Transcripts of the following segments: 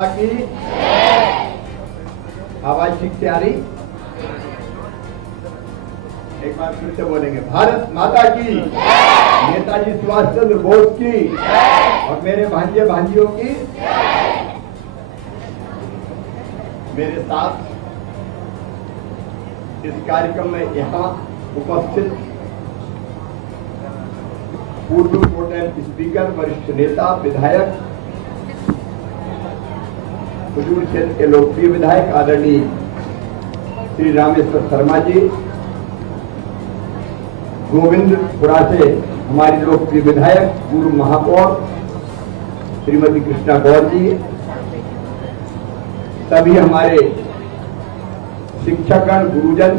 की आवाज ठीक से आ रही? एक बार फिर से बोलेंगे, भारत माता की, नेताजी सुभाष चंद्र बोस की और मेरे भांजे भांजियों की। मेरे साथ इस कार्यक्रम में यहाँ उपस्थित पूर्व प्रोटेम स्पीकर, वरिष्ठ नेता, विधायक, हुजूर क्षेत्र के लोकप्रिय विधायक आदरणीय श्री रामेश्वर शर्मा जी, गोविंदपुरा से हमारी लोकप्रिय विधायक पूर्व महापौर श्रीमती कृष्णा गौर जी, सभी हमारे शिक्षकगण, गुरुजन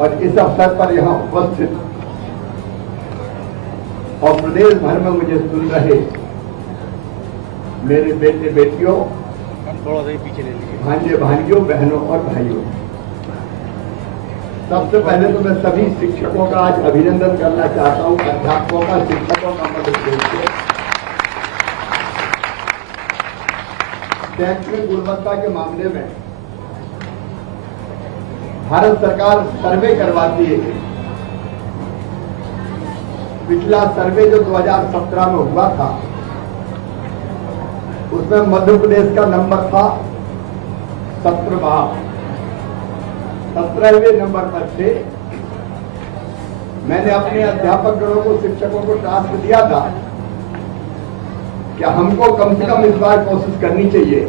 और इस अवसर पर यहाँ उपस्थित और प्रदेश भर में मुझे सुन रहे मेरे बेटे बेटियों, पीछे ले लीजिए, भांजे भांजियों, बहनों और भाइयों, सबसे पहले तो मैं सभी शिक्षकों का आज अभिनंदन करना चाहता हूं, अध्यापकों का, शिक्षकों का मध्य प्रदेश के शैक्षणिक गुणवत्ता के मामले में भारत सरकार सर्वे करवाती है। पिछला सर्वे जो 2017 में हुआ था उसमें मध्य प्रदेश का नंबर था 17वें नंबर पर थे। मैंने अपने अध्यापक गणों को, शिक्षकों को टास्क दिया था कि हमको कम से कम इस बार कोशिश करनी चाहिए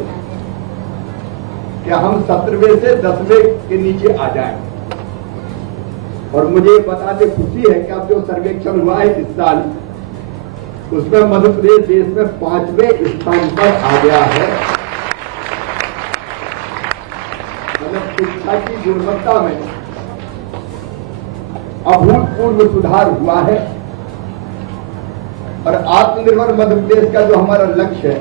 कि हम 17वें से 10वें के नीचे आ जाएं। और मुझे बताते खुशी है कि अब जो सर्वेक्षण हुआ है इस साल, उसमें मध्य प्रदेश देश में 5वें स्थान पर आ गया है। मतलब शिक्षा की गुणवत्ता में अभूतपूर्व सुधार हुआ है। और आत्मनिर्भर मध्य प्रदेश का जो हमारा लक्ष्य है,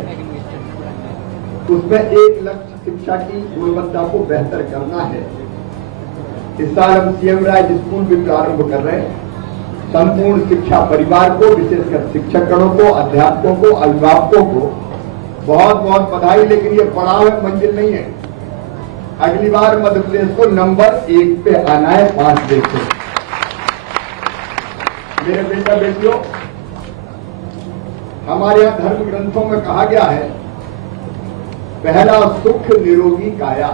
उसमें एक लक्ष्य शिक्षा की गुणवत्ता को बेहतर करना है। इस साल हम सीएम राज स्कूल भी प्रारंभ कर रहे हैं। संपूर्ण शिक्षा परिवार को, विशेषकर शिक्षकगणों को, अध्यापकों को, अभिभावकों को बहुत बहुत बधाई। लेकिन ये पड़ाव है, मंजिल नहीं है। अगली बार मध्य प्रदेश को नंबर 1 पे आना है 5 देश से। मेरे बेटा बेटियों, हमारे यहाँ धर्म ग्रंथों में कहा गया है, पहला सुख निरोगी काया।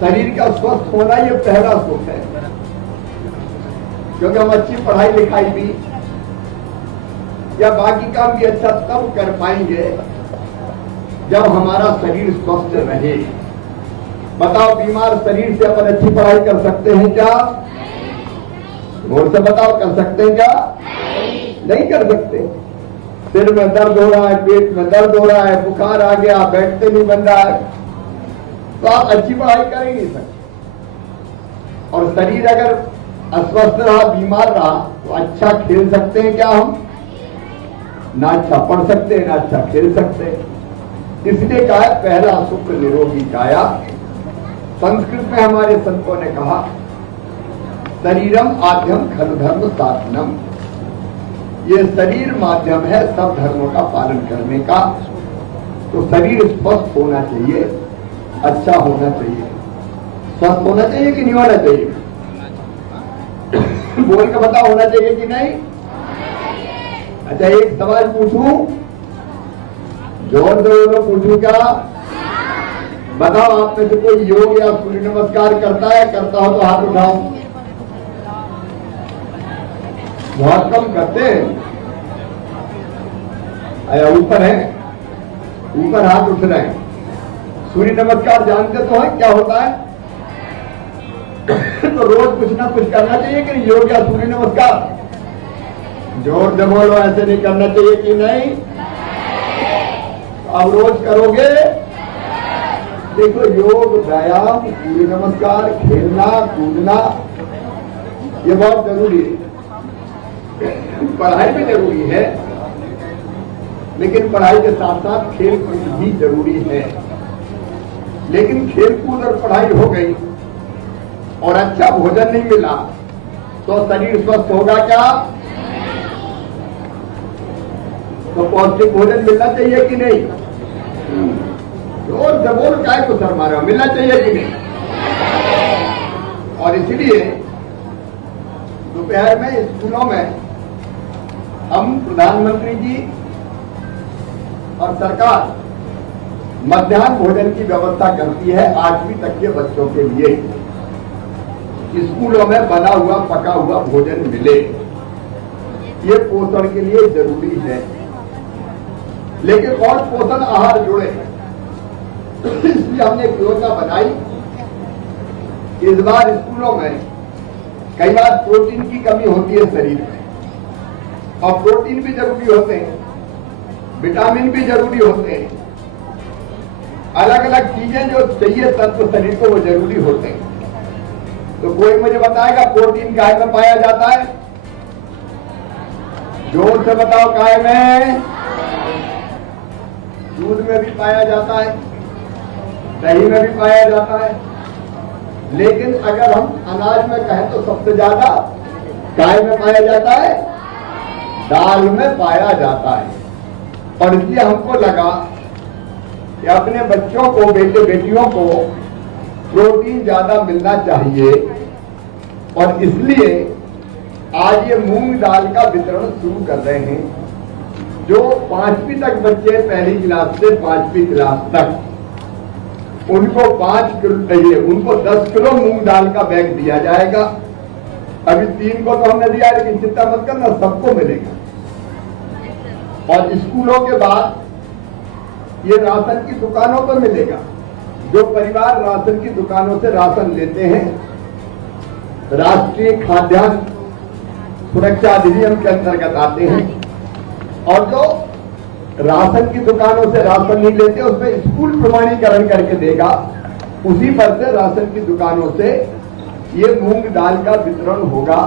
शरीर का स्वस्थ होना ये पहला सुख है, क्योंकि हम अच्छी पढ़ाई लिखाई भी या बाकी काम भी अच्छा तब कर पाएंगे जब हमारा शरीर स्वस्थ रहे। बताओ, बीमार शरीर से अपन अच्छी पढ़ाई कर सकते हैं क्या? जोर से बताओ, कर सकते हैं क्या? नहीं कर सकते। सिर में दर्द हो रहा है, पेट में दर्द हो रहा है, बुखार आ गया, बैठते नहीं बन रहा है, तो आप अच्छी पढ़ाई कर ही नहीं सकते। और शरीर अगर अस्वस्थ रहा, बीमार रहा, तो अच्छा खेल सकते हैं क्या हम? ना अच्छा पढ़ सकते हैं, ना अच्छा खेल सकते हैं। इसलिए कहा है पहला सुख निरोगी काया। संस्कृत में हमारे संतों ने कहा, शरीरम आद्यम खलु धर्म साधनम। ये शरीर माध्यम है सब धर्मों का पालन करने का। तो शरीर स्वस्थ होना चाहिए, अच्छा होना चाहिए। स्वस्थ होना चाहिए कि नहीं होना चाहिए? बोल के बताओ, होना चाहिए कि नहीं? अच्छा, एक सवाल पूछूं, जोर जोर पूछूं क्या? बताओ, आप में से कोई योग या सूर्य नमस्कार करता है? करता हो तो हाथ उठाओ। बहुत कम करते हैं। अरे ऊपर है, ऊपर हाथ उठ रहे हैं। सूर्य नमस्कार जानते तो है क्या होता है? तो रोज कुछ ना कुछ करना चाहिए कि नहीं? योग या सूर्य नमस्कार जोर से बोलो, ऐसे नहीं करना चाहिए कि नहीं? अब रोज करोगे। देखो, योग, व्यायाम, सूर्य नमस्कार, खेलना कूदना ये बहुत जरूरी है। पढ़ाई भी जरूरी है, लेकिन पढ़ाई के साथ साथ खेल कूद भी जरूरी है। लेकिन खेल कूद और पढ़ाई हो गई और अच्छा भोजन नहीं मिला तो शरीर स्वस्थ होगा क्या? तो पौष्टिक भोजन मिलना चाहिए कि नहीं? जोर से बोल, काय को सर मारा, मिलना चाहिए कि नहीं? और इसलिए दोपहर में स्कूलों में हम प्रधानमंत्री जी और सरकार मध्याह्न भोजन की व्यवस्था करती है 8वीं तक के बच्चों के लिए। स्कूलों में बना हुआ पका हुआ भोजन मिले, ये पोषण के लिए जरूरी है। लेकिन और पोषण आहार जुड़े, इसलिए हमने एक योजना बनाई। इस बार स्कूलों में कई बार प्रोटीन की कमी होती है शरीर में, और प्रोटीन भी जरूरी होते हैं, विटामिन भी जरूरी होते हैं, अलग अलग चीजें जो चाहिए तत्व शरीर को वो जरूरी होते हैं। तो कोई मुझे बताएगा प्रोटीन काय में पाया जाता है? जोर से बताओ, काय में? दूध में भी पाया जाता है, दही में भी पाया जाता है, लेकिन अगर हम अनाज में कहें तो सबसे ज्यादा काय में पाया जाता है? दाल में पाया जाता है। और इसलिए हमको लगा कि अपने बच्चों को, बेटे बेटियों को प्रोटीन ज्यादा मिलना चाहिए, और इसलिए आज ये मूंग दाल का वितरण शुरू कर रहे हैं। जो 5वीं तक बच्चे, पहली क्लास से 5वीं क्लास तक, उनको 5 किलो चाहिए, उनको 10 किलो मूंग दाल का बैग दिया जाएगा। अभी 3 को तो हमने दिया, लेकिन चिंता मत करना, सबको मिलेगा। और स्कूलों के बाद ये राशन की दुकानों पर मिलेगा। जो परिवार राशन की दुकानों से राशन लेते हैं, राष्ट्रीय खाद्यान्न सुरक्षा अधिनियम के अंतर्गत आते हैं, और जो राशन की दुकानों से राशन नहीं लेते, उसमें स्कूल प्रमाणीकरण करके देगा, उसी पर से राशन की दुकानों से ये मूंग दाल का वितरण होगा।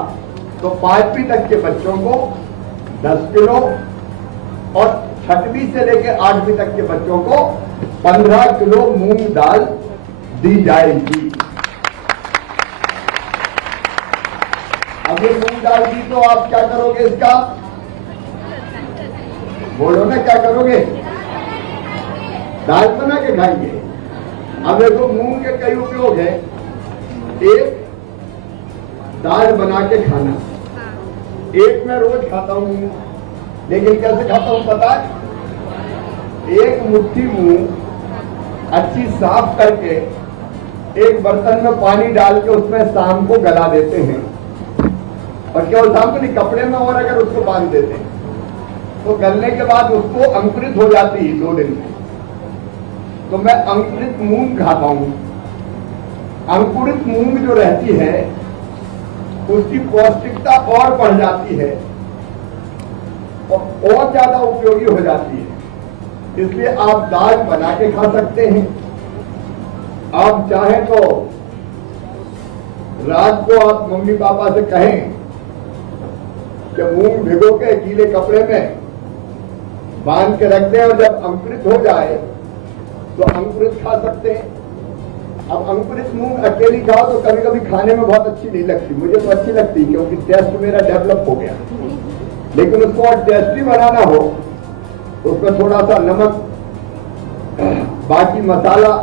तो 5वीं तक के बच्चों को 10 किलो, और 6वीं से लेकर 8वीं तक के बच्चों को 15 किलो मूंग दाल दी जाएगी। अब ये मूंग दाल दी तो आप क्या करोगे इसका? बोलो ना, क्या करोगे? दाल बना के खाएंगे। अब देखो, मूंग के कई उपयोग है। एक, दाल बना के खाना। एक मैं रोज खाता हूं, लेकिन कैसे खाता हूं पता है? एक मुट्ठी मूंग अच्छी साफ करके एक बर्तन में पानी डाल के उसमें शाम को गला देते हैं, और केवल शाम को नहीं, कपड़े में और अगर उसको बांध देते हैं तो गलने के बाद उसको अंकुरित हो जाती है 2 दिन में। तो मैं अंकुरित मूंग खाता हूं। अंकुरित मूंग जो रहती है उसकी पौष्टिकता और बढ़ जाती है और ज्यादा उपयोगी हो जाती है। इसलिए आप दाल बना के खा सकते हैं। आप चाहें तो रात को आप मम्मी पापा से कहें कि मूंग भिगो के गीले कपड़े में बांध के रख दें, और जब अंकुरित हो जाए तो अंकुरित खा सकते हैं। अब अंकुरित मूंग अकेली खाओ तो कभी कभी खाने में बहुत अच्छी नहीं लगती, मुझे तो अच्छी लगती क्योंकि टेस्ट मेरा डेवलप हो गया। लेकिन उसको और टेस्टी बनाना हो, उसमें थोड़ा सा नमक, बाकी मसाला,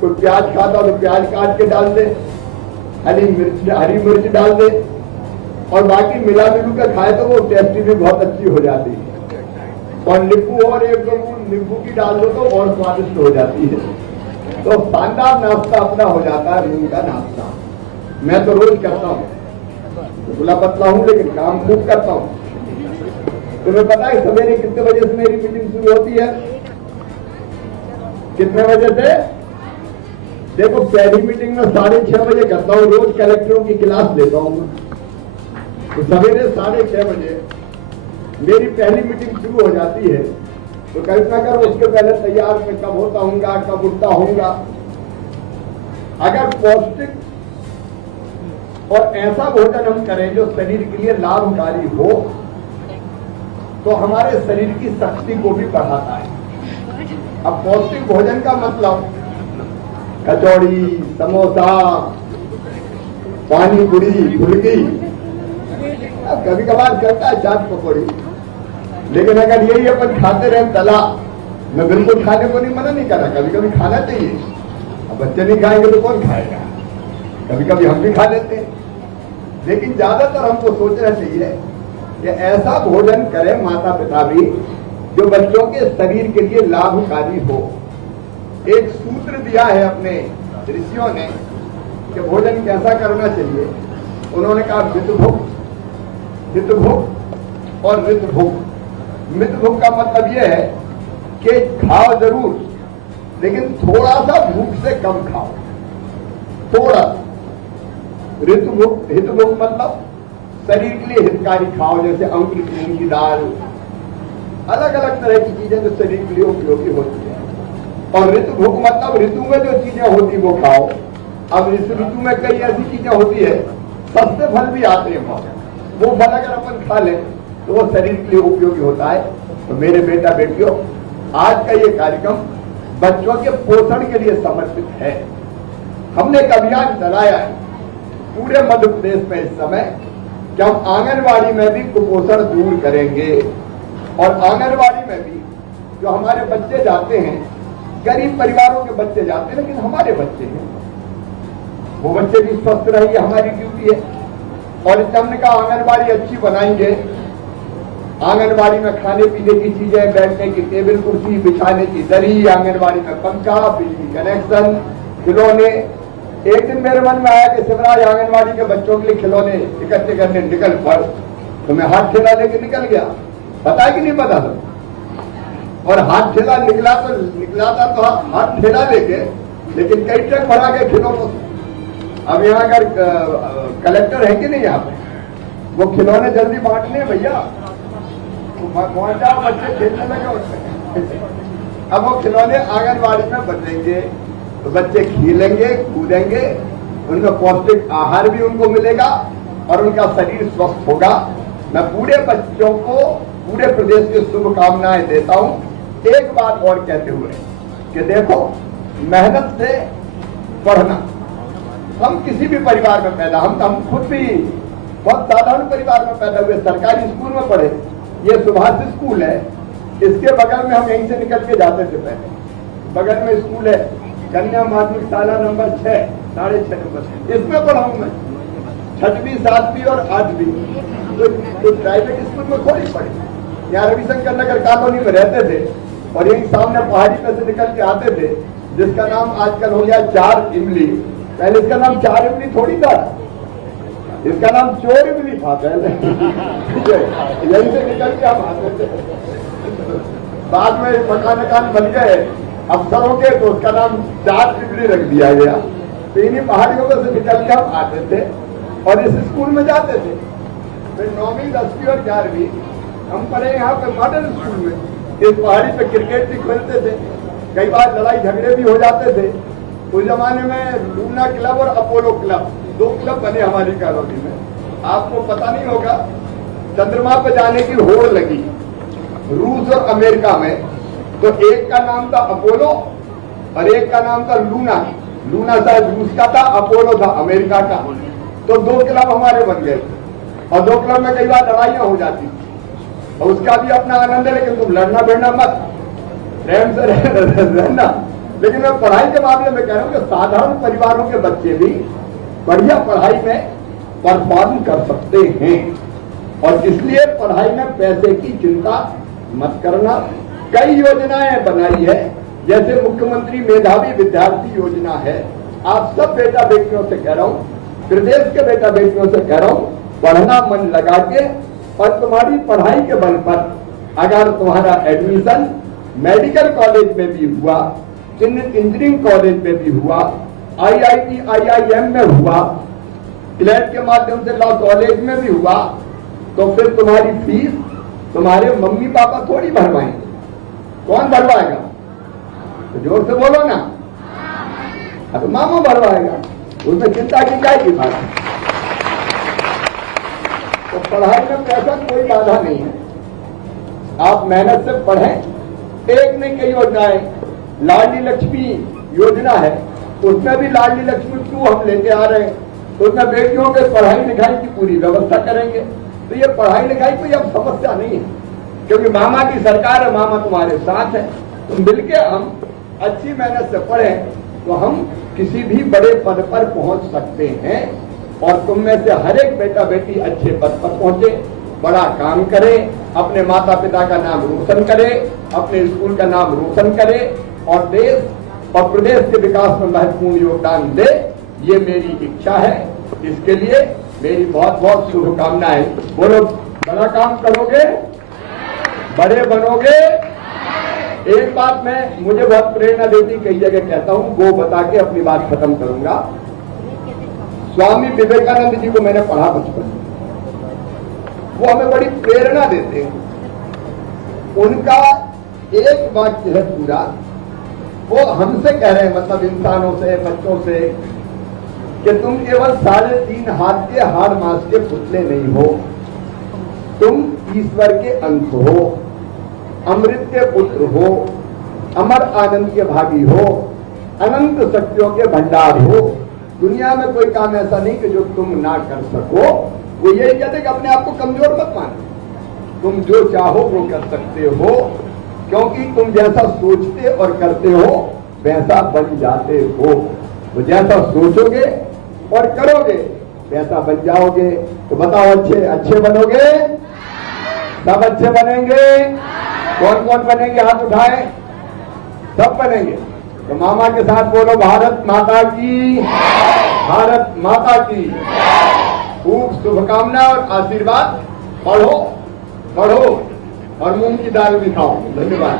कोई प्याज खाता हो तो प्याज काट के डाल दे, हरी मिर्च डाल दे, और बाकी मिला मिलू कर खाए तो वो टेस्टी भी बहुत अच्छी हो जाती है। और नींबू और 1-2 बूंद नींबू की डाल दो तो और स्वादिष्ट हो जाती है। तो शानदार नाश्ता अपना हो जाता है मूंग का नाश्ता। मैं तो रोज करता हूँ, दुबला पतला हूँ लेकिन काम खूब करता हूँ। तुम्हें पता है सवेरे कितने बजे से मेरी मीटिंग शुरू होती है? कितने बजे से? देखो, पहली मीटिंग में 6:30 बजे करता हूँ, रोज कलेक्टरों की क्लास लेता हूँ। तो सवेरे 6:30 बजे मेरी पहली मीटिंग शुरू हो जाती है। तो कल्पना करो, उसके पहले तैयार मैं कब होता हूँगा, कब उठता हूँगा। अगर पौष्टिक और ऐसा भोजन हम करें जो शरीर के लिए लाभकारी हो, तो हमारे शरीर की शक्ति को भी बढ़ाता है। अब पौष्टिक भोजन का मतलब कचौड़ी, समोसा, पानी पूरी, फुलकी, अब कभी कभार चलता है चाट पकौड़ी, लेकिन अगर यही अपन खाते रहे तला, मैं बिल्कुल खाने को नहीं मना नहीं कर रहा, कभी कभी खाना चाहिए। अब बच्चे नहीं खाएंगे तो कौन खाएगा? कभी कभी हम भी खा लेते हैं, लेकिन ज्यादातर हमको सोचना चाहिए कि ऐसा भोजन करें माता पिता भी जो बच्चों के शरीर के लिए लाभकारी हो। एक सूत्र दिया है अपने ऋषियों ने कि भोजन कैसा करना चाहिए। उन्होंने कहा मितभुक, हितभुक और ऋतभुक। मितभुक का मतलब यह है कि खाओ जरूर, लेकिन थोड़ा सा भूख से कम खाओ, थोड़ा। ऋतुभुक, हितभुक मतलब शरीर के लिए हितकारी खाओ, जैसे अंकुरित मूंग की दाल, अलग अलग तरह की चीजें जो शरीर के लिए उपयोगी होती है। और ऋतुभुक मतलब ऋतु में जो चीजें होती वो खाओ। अब इस ऋतु में कई ऐसी चीजें होती है, सस्ते फल भी आते हैं, वो फल अगर अपन खा लें तो वो शरीर के लिए उपयोगी होता है। तो मेरे बेटा बेटियों, आज का ये कार्यक्रम बच्चों के पोषण के लिए समर्पित है। हमने एक अभियान चलाया है पूरे मध्य प्रदेश में इस समय कि हम आंगनबाड़ी में भी कुपोषण दूर करेंगे। और आंगनबाड़ी में भी जो हमारे बच्चे जाते हैं, गरीब परिवारों के बच्चे जाते हैं, लेकिन हमारे बच्चे हैं, वो बच्चे भी स्वस्थ रहिए, हमारी ड्यूटी है। और इससे हमने कहा आंगनबाड़ी अच्छी बनाएंगे, आंगनबाड़ी में खाने पीने की चीजें, बैठने की टेबल कुर्सी, बिछाने की दरी, आंगनबाड़ी में पंखा, बिजली कनेक्शन, खिलौने। एक दिन मेरे मन में आया कि शिवराज आंगनबाड़ी के बच्चों के लिए खिलौने इकट्ठे करने निकल पड़, तो मैं हाथ ठेला लेके निकल गया। पता है कि नहीं पता था? और हाथ ठेला निकला था तो हाथ ठेला लेके, लेकिन कई ट्रक भरा के खिलौनों से। अब यहाँ अगर कलेक्टर है कि नहीं यहाँ पे, वो खिलौने जल्दी बांटने हैं भैया, बच्चे खेलने लगे उसमें। अब वो खिलौने आंगनबाड़ी में बचेंगे तो बच्चे खेलेंगे कूदेंगे, उनका पौष्टिक आहार भी उनको मिलेगा और उनका शरीर स्वस्थ होगा। मैं पूरे बच्चों को पूरे प्रदेश की शुभकामनाएं देता हूं। एक बात और कहते हुए कि देखो, मेहनत से पढ़ना, हम किसी भी परिवार में पैदा, हम खुद भी बहुत साधारण परिवार में पैदा हुए, सरकारी स्कूल में पढ़े। ये सुभाष स्कूल है, इसके बगल में हम यहीं से निकल के जाते थे पहले। बगल में स्कूल है कन्या माध्यमिक शाला नंबर 6, 6.5 नंबर, इसमें पढ़ा हूं मैं 6वीं 7वीं और 8वीं। तो प्राइवेट स्कूल में थोड़ी पढ़े। यहाँ रविशंकर नगर कॉलोनी में रहते थे और यही सामने पहाड़ी पे से निकल के आते थे, जिसका नाम आजकल हो गया 4 इमली। पहले इसका नाम 4 इमली थोड़ी था, इसका नाम चोर इमली था पहले। यहीं से निकल के हम आते थे। बाद में मकान बन गए अफसरों के, तो उसका नाम 4 इमली रख दिया गया। तो इन्हीं पहाड़ियों में से निकल के हम आते थे और इस स्कूल में जाते थे। फिर 9वीं 10वीं और 11वीं हम पढ़े यहाँ पे मॉडल स्कूल में। इस पहाड़ी पे क्रिकेट भी खेलते थे, कई बार लड़ाई झगड़े भी हो जाते थे। उस जमाने में लूना क्लब और अपोलो क्लब, 2 क्लब बने हमारी कॉलोनी में। आपको पता नहीं होगा, चंद्रमा पे जाने की होड़ लगी रूस और अमेरिका में, तो एक का नाम था अपोलो और एक का नाम था लूना। लूना शायद रूस का था, अपोलो था अमेरिका का। तो 2 क्लब हमारे बन गए और 2 क्लब में कई बार लड़ाइयां हो जाती और उसका भी अपना आनंद है, लेकिन तुम लड़ना भिड़ना मत, प्रेम से रहना। लेकिन मैं पढ़ाई के मामले में कह रहा हूं कि साधारण परिवारों के बच्चे भी बढ़िया पढ़ाई में परफॉर्म कर सकते हैं और इसलिए पढ़ाई में पैसे की चिंता मत करना। कई योजनाएं बनाई है, जैसे मुख्यमंत्री मेधावी विद्यार्थी योजना है। आप सब बेटा बेटियों से कह रहा हूं, प्रदेश के बेटा बेटियों से कह रहा हूं, पढ़ना मन लगा के, और तुम्हारी पढ़ाई के बल पर अगर तुम्हारा एडमिशन मेडिकल कॉलेज में भी हुआ, इंजीनियरिंग कॉलेज में भी हुआ, IIT IIM में हुआ, क्लैट के माध्यम से लॉ कॉलेज में भी हुआ, तो फिर तुम्हारी फीस तुम्हारे मम्मी पापा थोड़ी भरवाएंगे। कौन भरवाएगा? तो जोर से बोलो ना। अब मामा भरवाएगा, उसमें चिंता की क्या की बात है। तो पढ़ाई में पैसा कोई बाधा नहीं है, आप मेहनत से पढ़ें। एक नहीं कई योजनाएं, लाडली लक्ष्मी योजना है, उसमें भी लाडली लक्ष्मी 2 हम लेके आ रहे हैं। तो उसमें बेटियों के पढ़ाई लिखाई की पूरी व्यवस्था करेंगे। तो ये पढ़ाई लिखाई कोई अब समस्या नहीं है। क्योंकि मामा की सरकार है, मामा तुम्हारे साथ है। तो मिलके हम अच्छी मेहनत से पढ़ें तो हम किसी भी बड़े पद पर पहुंच सकते हैं। और तुम में से हर एक बेटा बेटी अच्छे पद पर पहुंचे, बड़ा काम करे, अपने माता पिता का नाम रोशन करे, अपने स्कूल का नाम रोशन करे और देश और प्रदेश के विकास में महत्वपूर्ण योगदान दे, ये मेरी इच्छा है। इसके लिए मेरी बहुत बहुत शुभकामनाएं। बोलो, बड़ा काम करोगे, बड़े बनोगे। एक बात मैं मुझे बहुत प्रेरणा देती, कई जगह कहता हूं, वो बता के अपनी बात खत्म करूंगा। स्वामी विवेकानंद जी को मैंने पढ़ा बचपन में, वो हमें बड़ी प्रेरणा देते हैं। उनका एक वाक्य है पूरा, वो हमसे कह रहे हैं, मतलब इंसानों से, बच्चों से, कि तुम केवल 3.5 हाथ के हाड़ मांस के पुतले नहीं हो, तुम ईश्वर के अंश हो, अमृत के पुत्र हो, अमर आनंद के भागी हो, अनंत शक्तियों के भंडार हो। दुनिया में कोई काम ऐसा नहीं कि जो तुम ना कर सको। वो यही कहते कि अपने आप को कमजोर मत मानो, तुम जो चाहो वो कर सकते हो, क्योंकि तुम जैसा सोचते और करते हो वैसा बन जाते हो। तो जैसा सोचोगे और करोगे वैसा बन जाओगे। तो बताओ, अच्छे बनोगे? सब अच्छे बनेंगे? कौन कौन बनेंगे? हाथ उठाए। सब बनेंगे। तो मामा के साथ बोलो, भारत माता की, भारत माता की। खूब शुभकामना और आशीर्वाद। पढ़ो और मूंग की दाल भी खाओ। धन्यवाद।